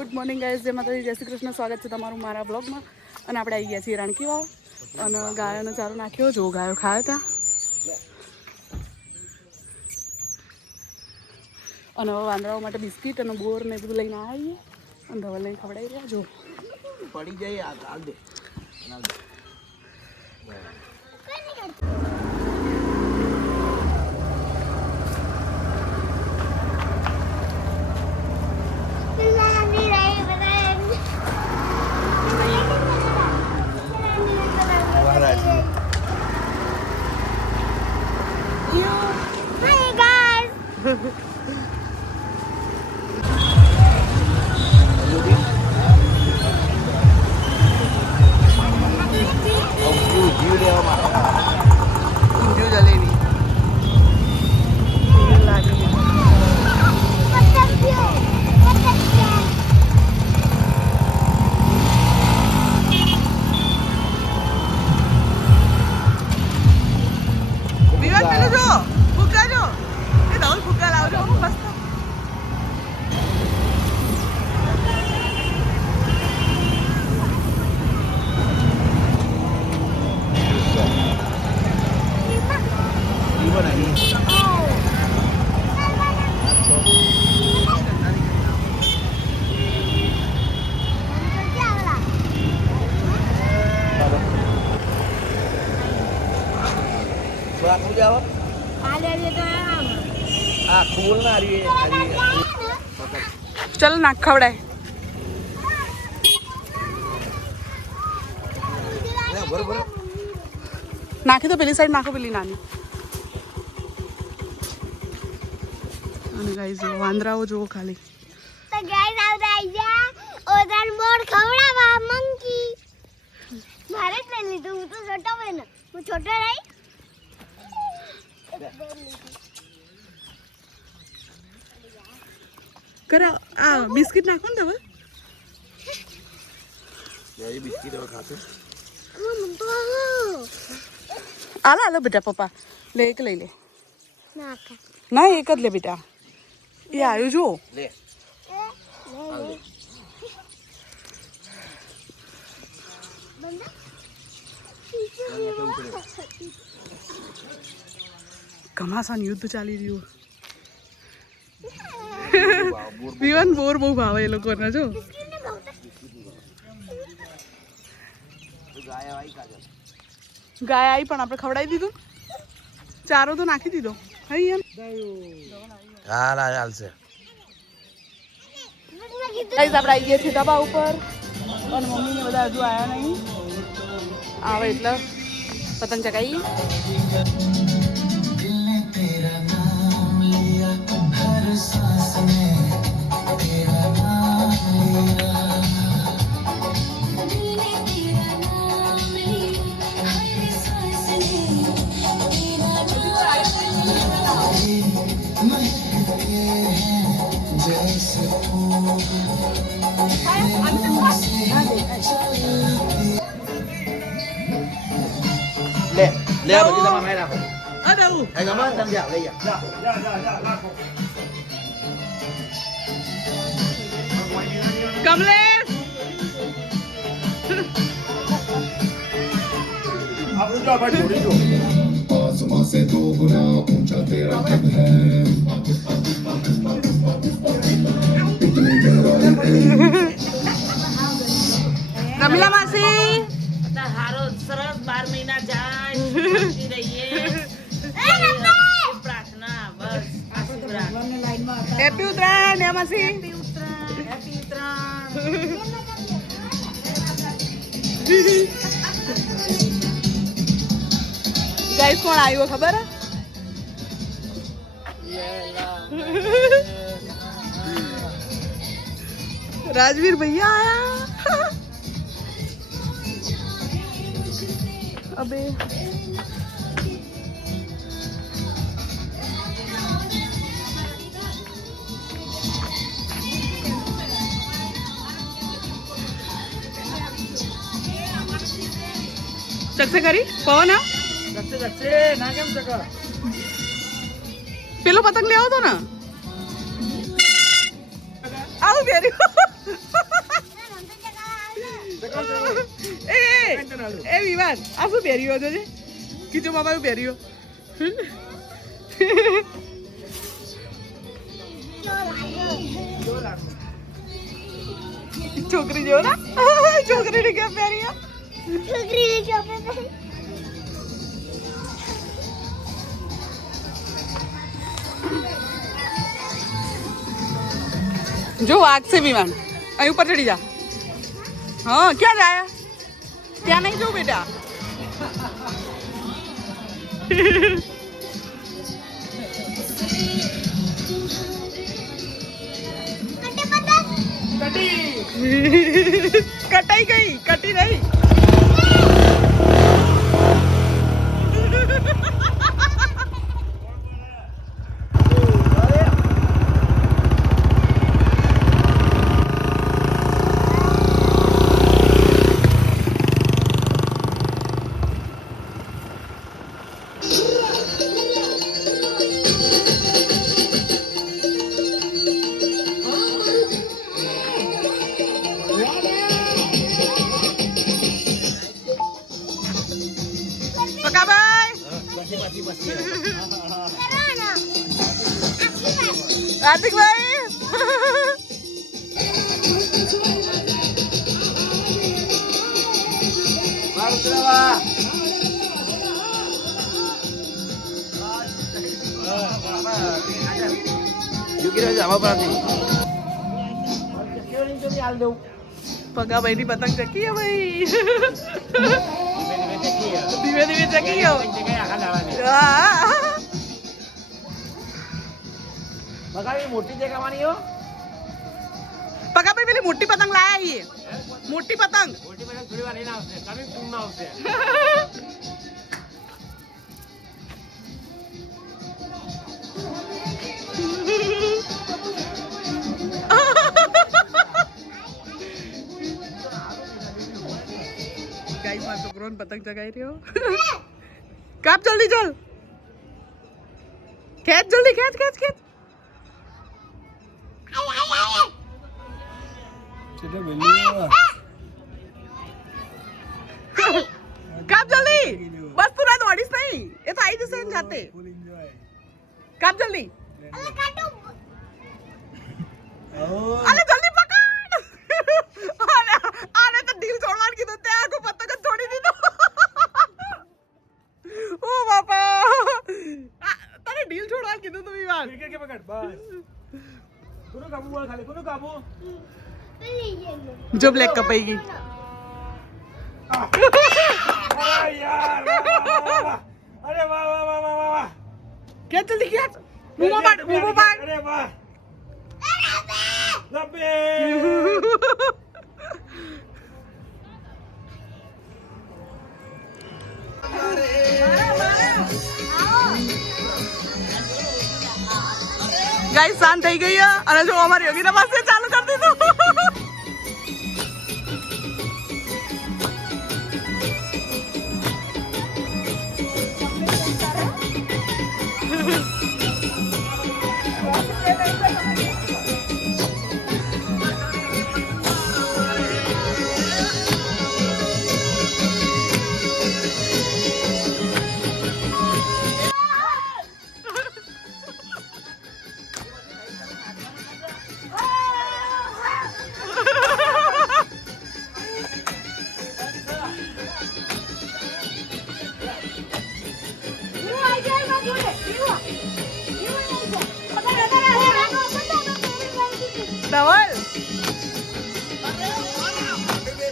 Good morning guys, જય માતાજી, જય શ્રી કૃષ્ણ. સ્વાગત છે તમારું મારા બ્લોગમાં. અને આપણે આવી ગયા છીએ રાણકી વાવ અને ગાયોનો ચારો નાખ્યો. જો ગાયો ખાયા હતા અને હવે વાંદરાઓ માટે બિસ્કીટ અને બોર ને બધું લઈને આવીએ અને ધવલ લઈને ખવડાવી રહ્યા. જો પડી જાય હાલ દે. चल नाक खवड़ाए नाखी तो पेली साइड नाखो पेली नानी. અને ગાઈઝ વાંદરાઓ જો ખાલી તો ગાઈઝ આવતા આયા ઓધર મોર ખવડાવા મંકી મારે જ લઈ લીધું. હું તો છોટો હોય ને, હું છોટો રહી. કરા આ બિસ્કિટ નાખો ને તમે. એ બિસ્કિટ હવે ખાતો. આલા આલા બેટા પપ્પા લે એક લઈ લે. નાખા ના એક જ લે બેટા. એ આવ્યું જો લે. હાલ દે. ઘમાસાન યુદ્ધ ચાલી રહ્યું. વિવાન બોર બહુ ભાવે એ લોકોને. જો ગાય આવી પણ આપણે ખવડાવી દીધું. ચારો તો નાખી દીધો. હઈ એમ હાલ હાલશે. ગાઈસ આપણે આવી ગયા છીએ ધાબા ઉપર અને મમ્મીને બધા હજુ આવ્યા નહીં. આવે એટલે પતંગ ચગાવીએ. લે લે બધી તમારે મારી રાખો. અરે આવું એ ગમન તમે જા લઈ જા. કમલેશ आसमां से दो गुना ऊंचा तेरा कद है. इतनी गहराई રમીલા માસી હારો સરસ 12 મહિના જાય રહીએ પ્રાર્થના બસ આશીર્વાદ. હેપી ઉત્તરાયણ હે માસી. હેપી ઉત્તરાયણ. ગાઈસ કોણ આવ્યો ખબર હે? રાજવીર ભૈયા આયા. અબે ચકસે કરી પવન આ ના કેમ ચકર. પેલો પતંગ લેવો તો ને આવું પહેર્યું. એ વિવાદ આ શું પહેર્યું હતો છે કીચો બાબા એવું પહેર્યું છોકરી જો ના છોકરીને કેમ પહેર્યા છોકરીને ચોપે પહેરી. જો વાગશે વિમાન અહીં ઉપર ચડી જા હા ક્યાં જાય ત્યાં નહીં જવું બેટા કટાઈ ગઈ કટી નહીં કાર્તિક ભાઈ પગા ભાઈ ની પતંગ ચકી હે ભાઈ ધીમે ધીમે ચકી ગયો મોટી દેખાવાની હો પગા ભાઈ પેલી મોટી પતંગ લાયા છીએ મોટી પતંગ મોટી મને થોડી વાર રહીને આવશે કમિંગ સૂનમાં આવશે ગાઈસ માં છોકરોને પતંગ ચગાઈ રહ્યો કાપ જલ્દી ચાલ ખેંચ જલ્દી ખેંચ ખેંચ ખેંચ કાપ જલ્દી બસ તું ના દોડીશ નહીં એ તો આવી જશે ને જાતે કાપ જલ્દી અરે જલ્દી પકડ આને તો ઢીલ છોડવાનું કીધું તે આખો પતંગ જ છોડી દીધો ઓ બાપા તને ઢીલ છોડવાનું કીધું તું વિવાન કે પકડ બસ કોનો કાબુ બોલ ખાલી કોનો કાબુ જો બ્લેક કપાઈ ગઈ અરે યાર અરે વાહ વાહ વાહ વાહ વાહ ખેંચ જલ્દી ખેંચ મુંહ પાડ અરે વાહ લબે ગાઈસ શાંત થઈ ગઈ અને જો અમારી યોગીના પાસે ચાલુ કરી દીધું ધવલ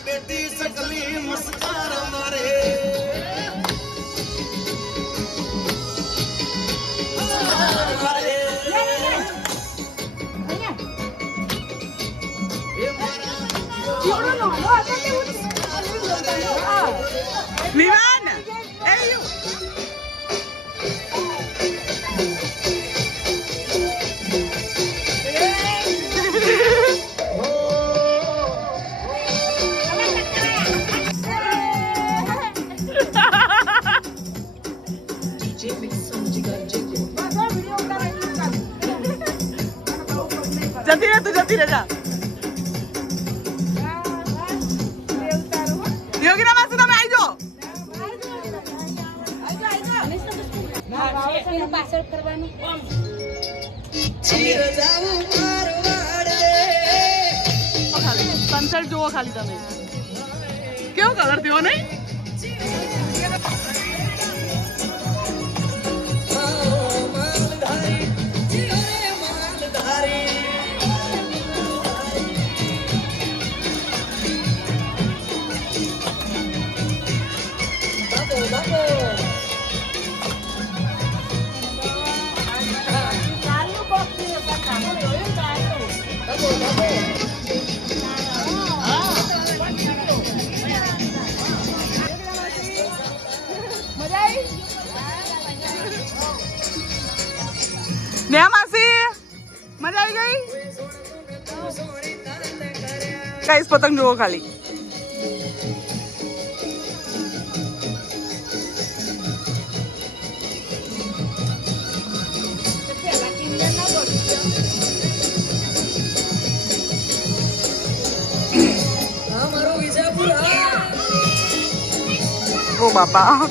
બેટી સકલી મસ્કાર મારે વિવાન એ યુ જતી રહે તું જતી રહે જા યોગીના પાસે તમે આવી જાઓ એનું પાછળ કરવાનું આમ. ખાલી સનસેટ જુઓ ખાલી તમે કેવો કલર થયો નહીં ચાલુ બોક્સ છે કાકા જોયું ચાલુ ને માસી મજા આવી ગઈ ગાઈસ પતંગ જુઓ ખાલી ઓ બાપા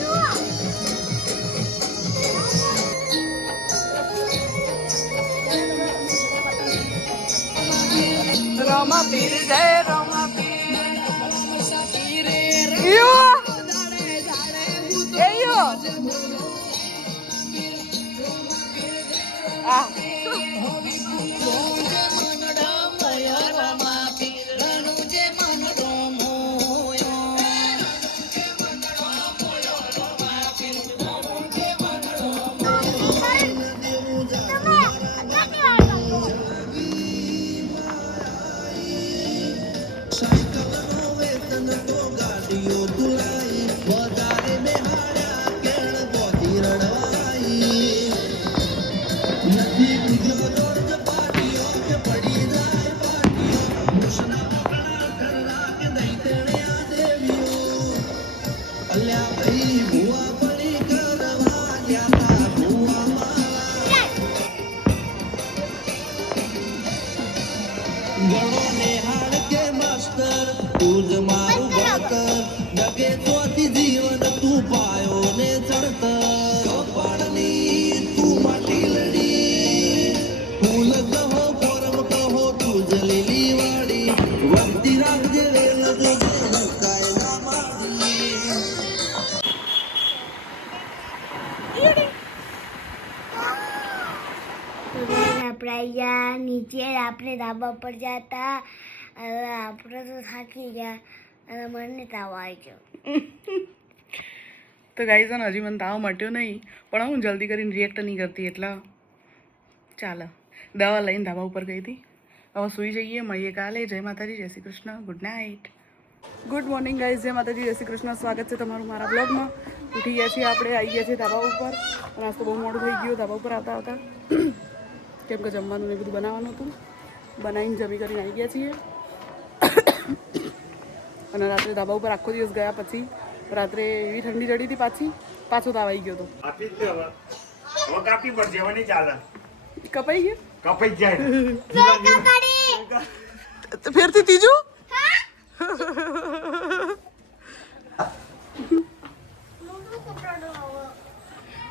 Roma Pire Jai Roma Pire Yo Yo Ah જીવન તું પાયો ને ચડતર પાડની તું માટીલડી ફૂલ કહો પરમ કહો તું જલેલી વાડી વખતી રાખજે વેલ જો કાયના માડી આપણે અહીંયા નીચે આપણે ધાબા પર જતા હવે આપણે તો થાકી ગયા અને મને તાવ આવી ગયો તો ગાઈઝ ને હજી મને તાવ મટ્યો નહીં પણ હું જલ્દી કરીને રિએક્ટ નહીં કરતી એટલે ચાલે દવા લઈને ધાબા ઉપર ગઈ હતી હવે સૂઈ જઈએ મળીએ કાલે જય માતાજી જય Shri Krishna good night good morning guys જય માતાજી જય શ્રી કૃષ્ણ સ્વાગત છે તમારું મારા બ્લોગમાં ઉઠી ગયા છીએ આપણે આવી ગયા છીએ ધાબા ઉપર અને આજ તો બહુ મોડું થઈ ગયું ધાબા ઉપર આવતા આવતા કેમ કે જમવાનું ને બધું બનાવવાનું હતું બનાવીને જમી કરીને આવી ગયા છીએ અને રાત્રે ધાબા ઉપર આખો દિવસ ગયા પછી રાત્રે એવી ઠંડી ચડી હતી પાછો તાવ આવી ગયો હતો આપી જ દે હવે કાપી પડશે હવે નહીં ચાલે કપાઈ ગયું કપાઈ જ જાય તો ફેરથી ત્રીજું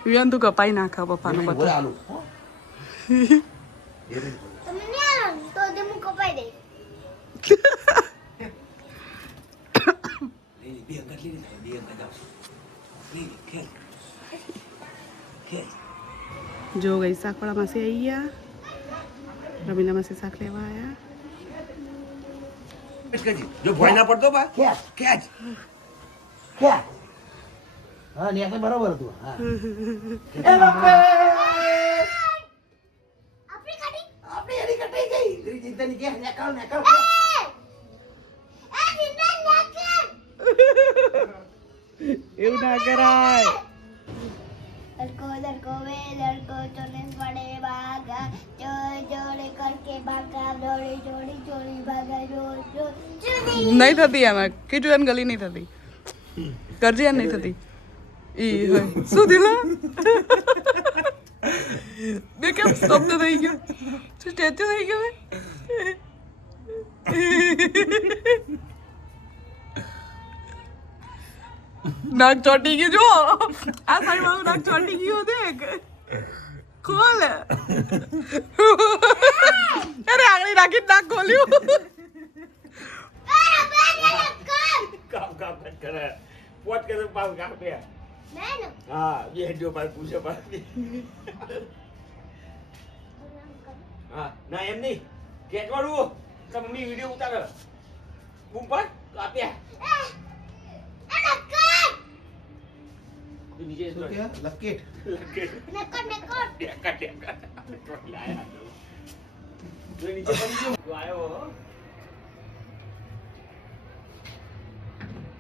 વિયાન તું કપાઈ નાખા પપ્પાનો બધા તમે નહીં આવો તો હું કપાઈ દઈશ જો ગઈ શાકવાળા માસી આવી ગયા રમીલા માસી શાક લેવા આવ્યા જો ભોય ના પડતો બા ખેંચ હા ને આપણે બરાબર હતું હા આપણી એની કટાઈ ગઈ તેરી ચિંતા ની કે નેકાળ એ જીંદા નાખે એવું ના કરાય लड़को वे लड़को चोने पड़े भागा जोड़े जोड़े करके भागा जोड़ी जोड़ी जोड़ी भागा जोड़ जोड़ નહીં થતી એમાં કીધું એમ ગલી નહીં થતી કરજે એમ નહીં થતી ઈ હોય શું દિલા બે કેમ સ્તબ્ધ થઈ ગયો શું સ્ટેચ્યુ થઈ ગયો નાક ચોટી ગયું જો આ સાઈડ વાળું નાક ચોટી ગયું દેખ ખોલ અરે આગળ રાખી નાક ખોલ્યું કામ કરે પોત કરે પાસ કાપે હા બે જો પાસ પૂછે પાસ હા ના એમ નહીં કેટવાડું તો મમ્મી વિડિયો ઉતારે બૂમ પર કાપ્યા નીચે શું કે લકેટ નીચે પડી ગયો આવ્યો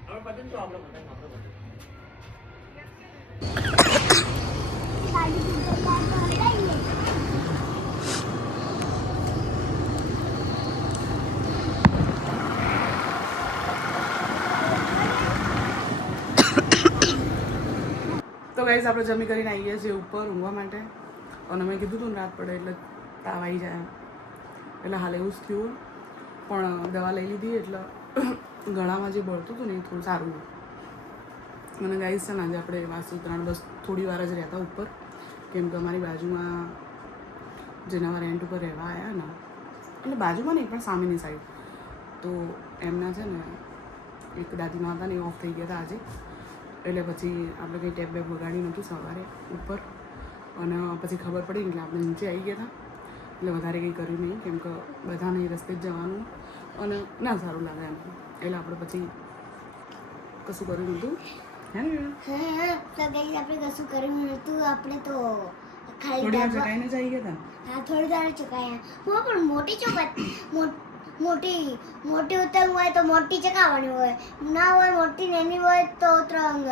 હવે પતંગ તો આપણે પતંગ તો ગાઈઝ આપણે જમી કરીને આવી ગયા છીએ ઉપર ઊંઘવા માટે અને મેં કીધું હતું ને રાત પડે એટલે તાવ આવી જાય એટલે હાલ એવું જ થયું પણ દવા લઈ લીધી એટલે ગળામાં જે બળતું હતું ને એ થોડું સારું હતું અને ગાઈઝ છે ને આજે આપણે વાસી ઉત્તરાયણ બસ થોડી વાર જ રહેતા ઉપર કેમ કે અમારી બાજુમાં જે નવા રેન્ટ ઉપર રહેવા આવ્યા ને એટલે બાજુમાં નહીં પણ સામેની સાઈડ તો એમના છે ને એક દાદીમાં હતા ને એ ઓફ થઈ ગયા હતા આજે એટલે પછી આપણે કંઈ ટેપ બેપ વગાડી નહોતું સવારે ઉપર અને પછી ખબર પડી એટલે આપણે નીચે આવી ગયા હતા એટલે વધારે કંઈ કર્યું નહીં કેમ કે બધાને એ રસ્તે જ જવાનું અને ના સારું લાગે એમ એટલે આપણે પછી કશું કર્યું નહોતું હે ને તો ગઈ આપણે કશું કર્યું નતું આપણે તો થોડી વાર ખાલી ચકાઈને જ આવી ગયા હા થોડી વાર ચકાયા હું પણ મોટી ચોકત મોટી ઉતંગ હોય તો મોટી ચકાવવાની હોય ના હોય મોટી નાની હોય તો ઉતરંગ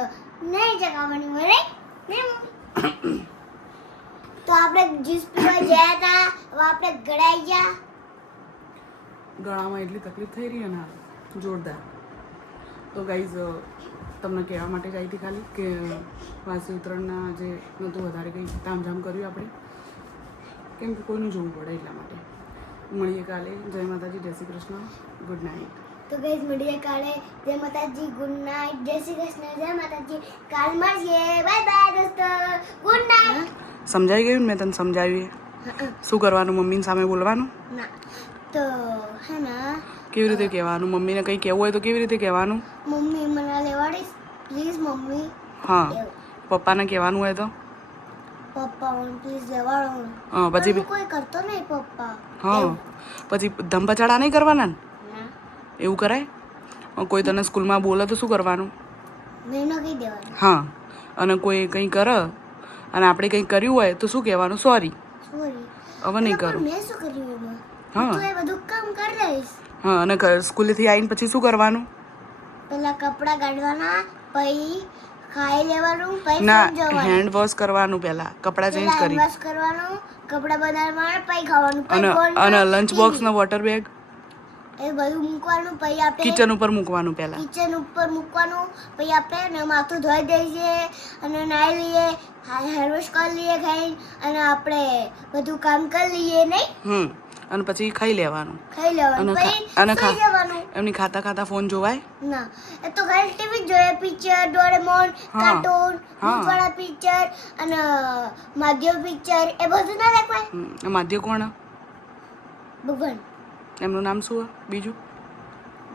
નહીં ચકાવવાની હોય રે તો આપણે જ્યુસ પીવા ગયા હતા હવે આપણે ગળાઈ ગયા ગળામાં એટલી તકલીફ થઈ રહી ને જોરદાર તો ગાઈઝ તમને કહેવા માટે જ આવી હતી ખાલી કે વાસી ઉત્તરાયણના જે નહોતું વધારે કંઈ તામઝામ કર્યું આપણે કેમ કે કોઈનું જોવું પડે એટલા માટે મળીએ કાલે જય માતાજી જય શ્રી કૃષ્ણ ગુડ નાઇટ તો ગઈઝ મળીએ કાલે જય માતાજી ગુડ નાઇટ જય શ્રી કૃષ્ણ જય માતાજી કાલ મળીએ બાય બાય દોસ્તો ગુડ નાઇટ સમજાઈ ગયું ને મેં તને સમજાવ્યું શું કરવાનું મમ્મીની સામે બોલવાનું ના તો હે ને કેવી રીતે કહેવાનું મમ્મીને કંઈ કહેવું હોય તો કેવી રીતે કહેવાનું મમ્મી મને લેવાડીશ પ્લીઝ મમ્મી હા પપ્પાને કહેવાનું હોય તો પપ્પા મને પ્લીઝ લેવાડો હા પછી પણ કોઈ કરતો નહીં પપ્પા હા પછી ધમપછાડા નહીં કરવાના ને ના એવું કરાય કોઈ તને સ્કૂલમાં બોલે તો શું કરવાનું મેં ન કહી દેવાનું હા અને કોઈ કંઈ કરે અને આપણે કંઈ કર્યું હોય તો શું કહેવાનું સોરી સોરી હવે નહીં કરું મેં શું કર્યું એમાં હા. તું એ બધું કામ કરી લઈશ હા અને સ્કૂલેથી આવીને પછી શું કરવાનું પેલા કપડાં કાઢવાના પછી ખાઈ લેવાનું પછી ના ફોન જોવાનું હેન્ડ વોશ કરવાનું પહેલા કપડાં ચેન્જ પેલા કરી wash કરવાનું કપડાં બનાવવાના પછી ખાવાનું પછી અને ફોન અને લંચ બોક્સનો વોટર બેગ એ બધું મૂકવાનું પછી આપણે કિચન ઉપર મૂકવાનું પહેલા કિચન ઉપર મૂકવાનું પછી આપણે ને માથું ધોઈ દઈએ અને નાહી લઈએ હેર વોશ કરી લઈએ ખાઈને અને આપણે બધું કામ કરી લઈએ નહીં અને પછી ખાઈ લેવાનું ખાઈ લેવાનું અને પછી અને સુઈ જવાનું એમની ખાતા ખાતા ફોન જોવાય ના એ તો ખાલી ટીવી જોઈએ પિક્ચર ડોરેમોન હા. કાર્ટૂન હા. ભૂતવાળા પિક્ચર અને માધ્યમ પિક્ચર એ બધું ના દેખાય માધ્ય કોણ ભગવાન એમનું નામ શું બીજું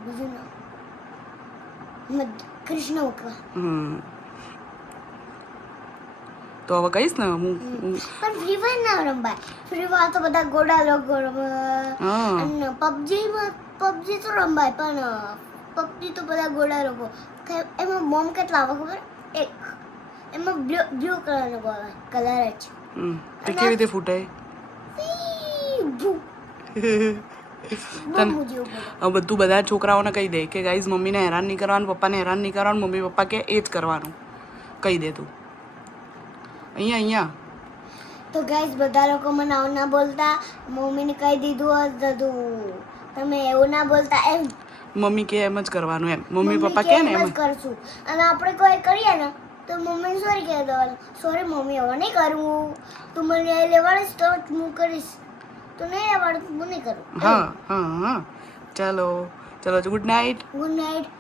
બીજું ના કૃષ્ણ ભગવાન તો હવે કહીશ ને હું પણ ફ્રી ફાયર ના રમવાય ફ્રી ફાયર તો બધા ગોડા લોકો રમે હા અને પબજી તો રમાય પણ પબજી તો બધા ગોડા લોકો એમાં બોમ્બ કેટલા આવે ખબર એક એમાં બ્લુ કલરનો બોમ્બ કલર જ તે કેવી રીતે ફૂટે બોમ્બ જેવું પડે હવે બધું બધા છોકરાઓને કહી દે કે ગાઈઝ મમ્મીને હેરાન નહીં કરવાનું પપ્પાને હેરાન નહીં કરવાનું મમ્મી પપ્પા કે એ જ કરવાનું કહી દે તું અહીંયા તો ગાઈસ બધા લોકો મને આવું ના બોલતા મમ્મીને કહી દીધું હોત તો તમે એવું ના બોલતા એમ મમ્મી કે એમ જ કરવાનું એમ મમ્મી પપ્પા કે ને એમ એમ જ કરશું અને આપણે કોઈ કરીએ ને તો મમ્મીને સોરી કહી દેવાનું સોરી મમ્મી હવે નહીં કરું તું મને લેવાડીશ તો હું કરીશ તો નહીં લેવાડું હું નહીં કરું હા હા હા ચાલો ચલો ગુડ નાઇટ ગુડ નાઇટ